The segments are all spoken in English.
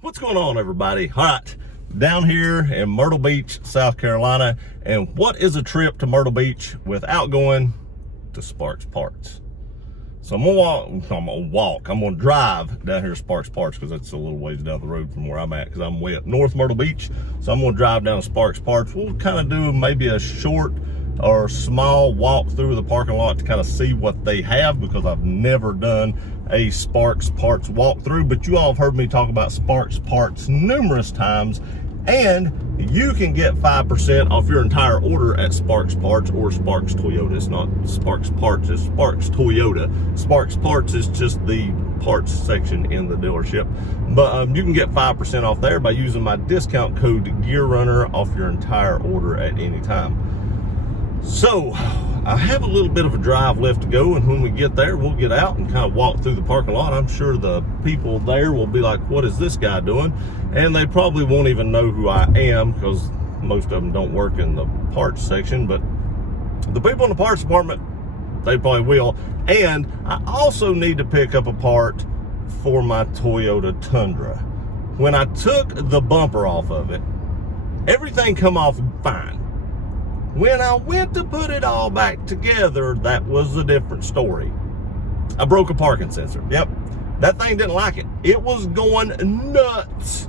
What's going on, everybody? All right, down here in Myrtle Beach, South Carolina. And what is a trip to Myrtle Beach without going to Sparks Parts? So I'm gonna drive down here to Sparks Parts because that's a little ways down the road from where I'm at, because I'm way up north Myrtle Beach. So I'm gonna drive down to Sparks Parts. We'll kind of do maybe a short or small walk through the parking lot to kind of see what they have, because I've never done a Sparks Parts walkthrough. But you all have heard me talk about Sparks Parts numerous times, and you can get 5% off your entire order at Sparks Parts or Sparks Toyota. It's not Sparks Parts, it's Sparks Toyota. Sparks Parts is just the parts section in the dealership. But you can get 5% off there by using my discount code GearRunner off your entire order at any time. So I have a little bit of a drive left to go, and when we get there, we'll get out and kind of walk through the parking lot. I'm sure the people there will be like, what is this guy doing? And they probably won't even know who I am, because most of them don't work in the parts section. But the people in the parts department, they probably will. And I also need to pick up a part for my Toyota Tundra. When I took the bumper off of it, everything come off fine. When I went to put it all back together, that was a different story. I broke a parking sensor. Yep, that thing didn't like it. It was going nuts.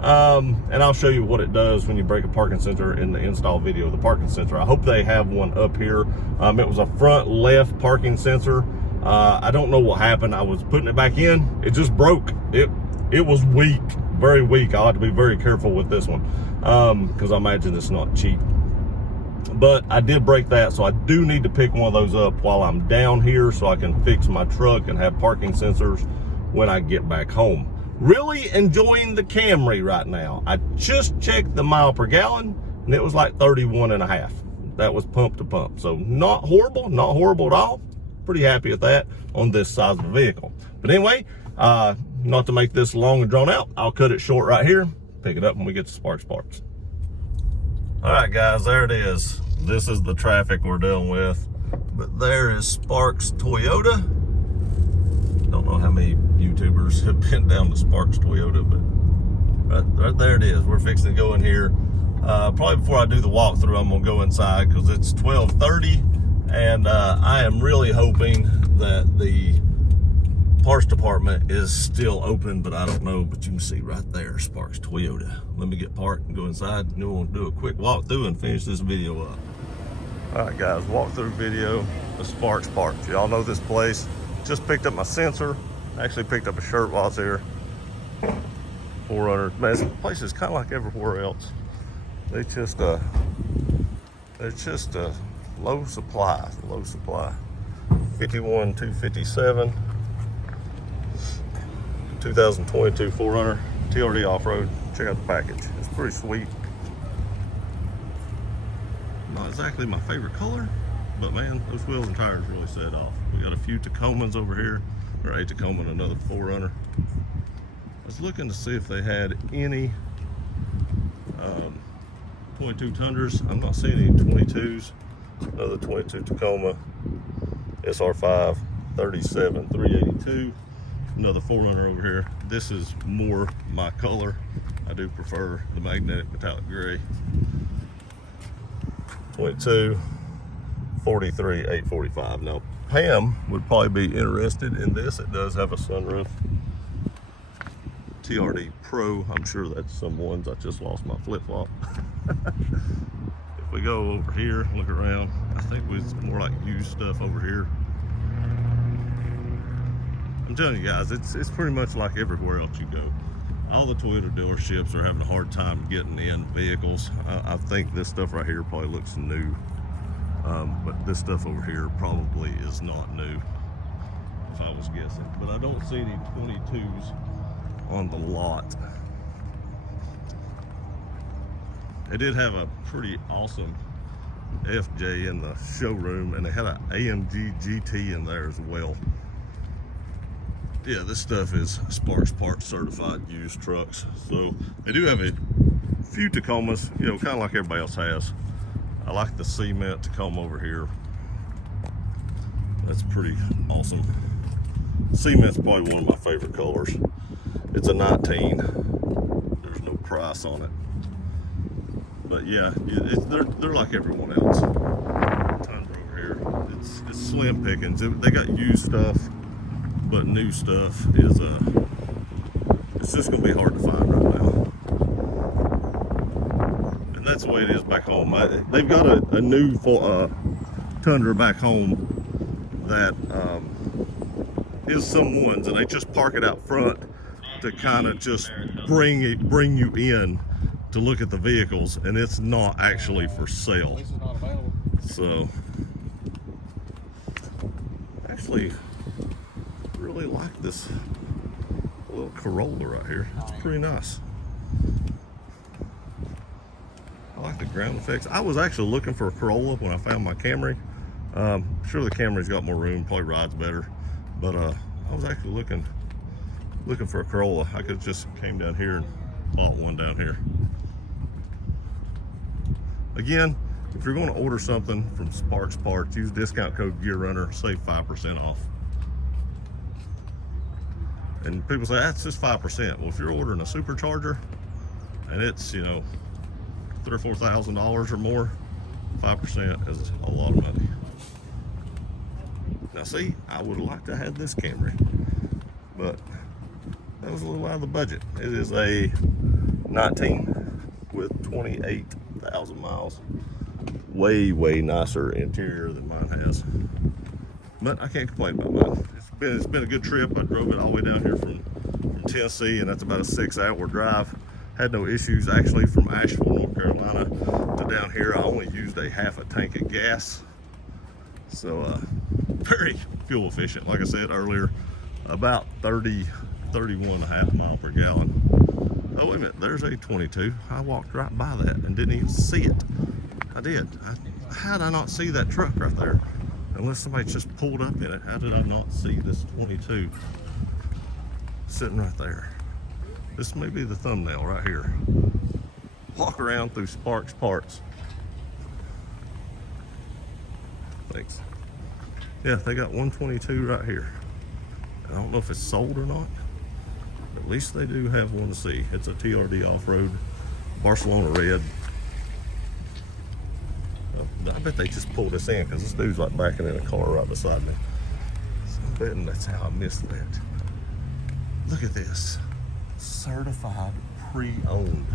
And I'll show you what it does when you break a parking sensor in the install video of the parking sensor. I hope they have one up here. It was a front left parking sensor. I don't know what happened. I was putting it back in. It just broke. It was weak, very weak. I'll have to be very careful with this one, because I imagine it's not cheap. But I did break that, so I do need to pick one of those up while I'm down here so I can fix my truck and have parking sensors when I get back home. Really enjoying the Camry right now. I just checked the mile per gallon, and it was like 31.5. That was pump to pump. So not horrible at all. Pretty happy with that on this size of a vehicle. But anyway, not to make this long and drawn out, I'll cut it short right here. Pick it up when we get to Sparks Parts. All right, guys, there it is. This is the traffic we're dealing with. But there is Sparks Toyota. Don't know how many YouTubers have been down to Sparks Toyota, but right there it is. We're fixing to go in here. Probably before I do the walkthrough, I'm gonna go inside because it's 12:30, and I am really hoping that the parts department is still open, but I don't know. But you can see right there, Sparks Toyota. Let me get parked and go inside, and then we'll do a quick walkthrough and finish this video up. All right, guys, walkthrough video of Sparks Parts. Y'all know this place. Just picked up my sensor. Actually picked up a shirt while I was here. 400. Man, this place is kind of like everywhere else. It's just a low supply. 51,257. 2022 400 TRD off-road. Check out the package. It's pretty sweet. Not exactly my favorite color, but man, those wheels and tires really set off. We got a few Tacomas over here, or a Tacoma and another 4Runner. I was looking to see if they had any 22 Tundras. I'm not seeing any 22s. Another 22 Tacoma, SR5, 37, 382. Another 4Runner over here. This is more my color. I do prefer the magnetic metallic gray. 22, 43, 845. Now, Pam would probably be interested in this. It does have a sunroof. TRD Pro. I'm sure that's someone's. I just lost my flip-flop. If we go over here, look around, I think it's more like used stuff over here. I'm telling you guys, it's pretty much like everywhere else you go. All the Toyota dealerships are having a hard time getting in vehicles. I think this stuff right here probably looks new, but this stuff over here probably is not new, if I was guessing. But I don't see any 22s on the lot. They did have a pretty awesome FJ in the showroom, and they had an AMG GT in there as well. Yeah, this stuff is Sparks Parts certified used trucks. So they do have a few Tacomas, you know, kind of like everybody else has. I like the cement Tacoma over here. That's pretty awesome. Cement's probably one of my favorite colors. It's a 19. There's no price on it. But yeah, they're like everyone else. Tundra over here, it's slim pickings. They got used stuff, but new stuff is it's just gonna be hard to find right now. And that's the way it is back home. They've got a new Tundra back home that is someone's, and they just park it out front to kind of just bring you in to look at the vehicles, and it's not actually for sale. So actually really like this little Corolla right here. It's pretty nice. I like the ground effects. I was actually looking for a Corolla when I found my Camry. Sure, the Camry's got more room, probably rides better, but I was actually looking for a Corolla. I could just came down here and bought one down here. Again, if you're going to order something from Sparks Parts, use discount code GearRunner, save 5% off. And people say, that's just 5%. Well, if you're ordering a supercharger and it's, you know, $3,000 or $4,000 or more, 5% is a lot of money. Now see, I would have liked to have this Camry, but that was a little out of the budget. It is a 19 with 28,000 miles. Way nicer interior than mine has. But I can't complain about mine. It's been a good trip. I drove it all the way down here from Tennessee, and that's about a 6-hour drive. Had no issues actually from Asheville, North Carolina to down here. I only used a half a tank of gas. So very fuel efficient. Like I said earlier, about 31.5 miles per gallon. Oh, wait a minute, there's a 22. I walked right by that and didn't even see it. I did. How did I not see that truck right there? Unless somebody just pulled up in it, how did I not see this 22 sitting right there? This may be the thumbnail right here. Walk around through Sparks Parts. Thanks. Yeah, they got 122 right here. I don't know if it's sold or not. At least they do have one to see. It's a TRD off-road, Barcelona red. I bet they just pulled us in because this dude's like backing in a car right beside me. So I'm betting that's how I missed that. Look at this. Certified pre-owned.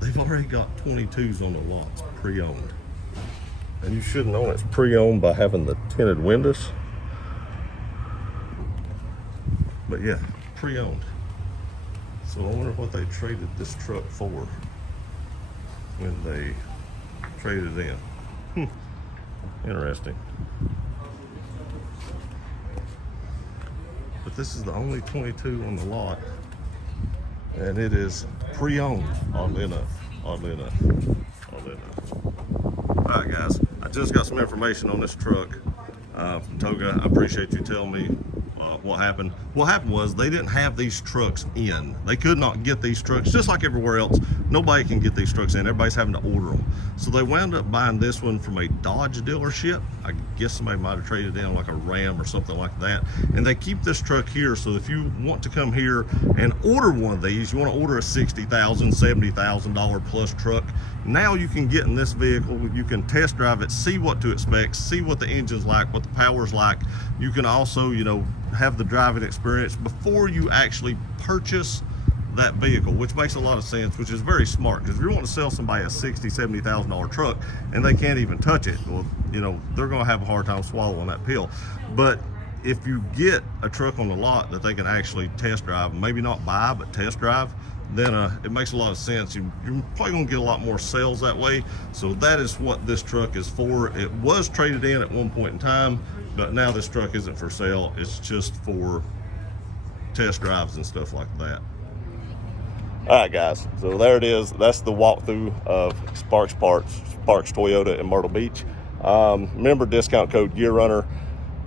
They've already got 22s on the lots, pre-owned. And you should know it's pre-owned by having the tinted windows. But yeah, pre-owned. So I wonder what they traded this truck for when they traded in. Interesting. But this is the only 22 on the lot, and it is pre-owned, oddly enough. All right, guys, I just got some information on this truck from Toga. I appreciate you telling me what happened. What happened was they didn't have these trucks in. They could not get these trucks, just like everywhere else. Nobody can get these trucks in. Everybody's having to order them. So they wound up buying this one from a Dodge dealership. I guess somebody might have traded in like a Ram or something like that. And they keep this truck here. So if you want to come here and order one of these, you want to order a $60,000, $70,000 plus truck, now you can get in this vehicle. You can test drive it, see what to expect, see what the engine's like, what the power's like. You can also, you know, have the driving experience before you actually purchase that vehicle, which makes a lot of sense, which is very smart, because if you want to sell somebody a $60,000, $70,000 truck and they can't even touch it, well, you know, they're going to have a hard time swallowing that pill. But if you get a truck on the lot that they can actually test drive, maybe not buy, but test drive, then it makes a lot of sense. You're probably going to get a lot more sales that way. So that is what this truck is for. It was traded in at one point in time, but now this truck isn't for sale. It's just for test drives and stuff like that. All right, guys, so there it is. That's the walkthrough of Sparks Parts, Sparks Toyota in Myrtle Beach. Remember, discount code GearRunner,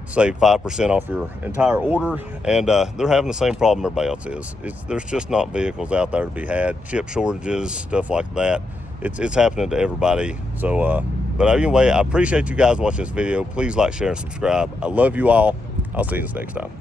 save 5% off your entire order. And they're having the same problem everybody else is. There's just not vehicles out there to be had. Chip shortages, stuff like that. It's happening to everybody. So, but anyway, I appreciate you guys watching this video. Please like, share, and subscribe. I love you all. I'll see you next time.